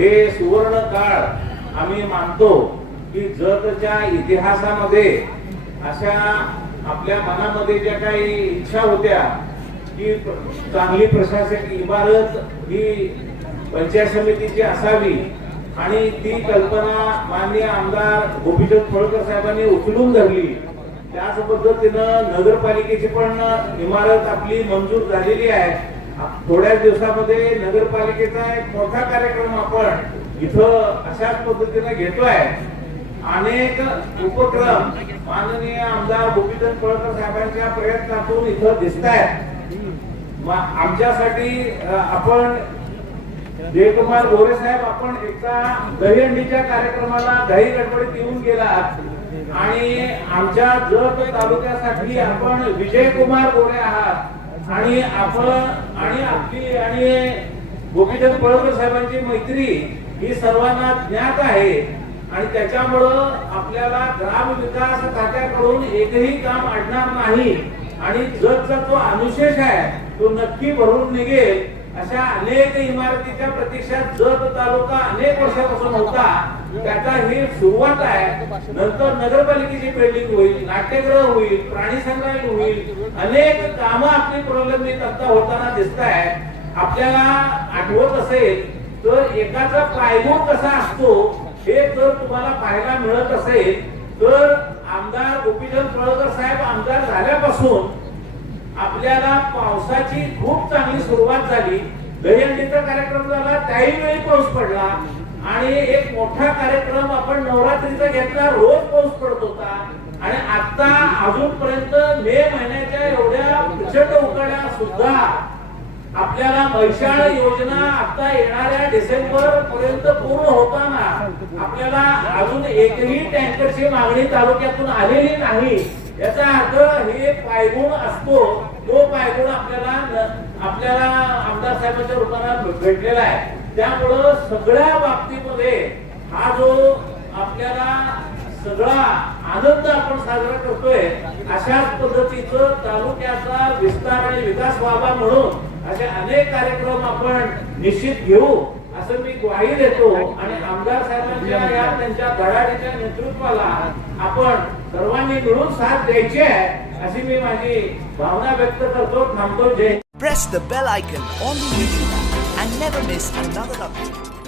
हे सुवर्ण काळ आम्ही मानतो की जतच्या इतिहासामध्ये अशा आपल्या मनामध्ये ज्या काही इच्छा होत्या की चांगली प्रशासकीय इमारत ही पंचायत समितीची असावी आणि ती कल्पना माननीय आमदार गोपीचंद पडळकर साहेबांनी उचलून धरली। त्याच पद्धतीनं नगरपालिकेची पण इमारत आपली मंजूर झालेली आहे। थोड्याच दिवसामध्ये नगरपालिकेचा एक मोठा कार्यक्रम आपण इथं अशाच पद्धतीने घेतोय। अनेक उपक्रम माननीय आमदार गोपीचंद पडळकर साहेबांच्या प्रयत्नातून इथं दिसत आहेत। आमच्यासाठी आपण जयकुमार गोरे साहेब आपण एकदा दहीहंडीच्या कार्यक्रमाला दही गडबडीत येऊन गेलात आणि आमच्या जत तालुक्यासाठी आपण विजयकुमार गोरे आहात आणि आपण आणि आपली आणि गोपीचंद पडळकर साहेबांची मैत्री ही सर्वांना ज्ञात आहे आणि त्याच्यामुळं आपल्याला ग्राम विकास खात्याकडून एकही काम अडणार नाही आणि जतचा जो अनुशेष आहे तो नक्की भरून निघेल। अशा अनेक इमारतीच्या प्रतीक्षात जत तालुका अनेक वर्षापासून होता, त्याचा ही सुरुवात आहे। नंतर नगरपालिकेची बिल्डिंग होईल, नाट्यगृह होईल, प्राणी संग्रहालय होईल, अनेक कामं आपली प्रलंबित आता होताना दिसत आहेत। आपल्याला आठवत असेल तर एकाचा पायगुण कसा असतो हे जर तुम्हाला पाहायला मिळत असेल तर आमदार गोपीचंद पडळकर साहेब आमदार झाल्यापासून आपल्याला पावसाची खूप चांगली सुरुवात झाली। दहीहंडीचा कार्यक्रम झाला, त्याही वेळी पाऊस पडला आणि एक मोठा कार्यक्रम आपण नवरात्रीचा घेतला, रोज पाऊस पडत होता आणि आता अजूनपर्यंत मे महिन्याच्या एवढ्या प्रचंड उकाड्या सुद्धा आपल्याला मैशाळ योजना आता येणाऱ्या डिसेंबर पर्यंत पूर्ण होताना आपल्याला अजून एकही टँकरची मागणी तालुक्यातून आलेली नाही। याचा अर्थ हे पायगुण असतो, तो पायगुण आपल्याला आमदार साहेबांच्या रूपाने भेटलेला आहे। त्यामुळं सगळ्या बाबतीमध्ये हा जो आपल्याला सगळा आनंद आपण साजरा करतोय अशाच पद्धतीचं तालुक्याचा विस्तार आणि विकास व्हावा म्हणून असे अनेक कार्यक्रम आपण निश्चित घेऊ असं मी ग्वाही देतो आणि आमदार साहेबांच्या या त्यांच्या धडाडीच्या नेतृत्वाला आपण सर्वांनी मिळून साथ द्यायची आहे अशी मी माझी भावना व्यक्त करतो। थांबतो। जय। Press the bell icon on the YouTube and never miss another update.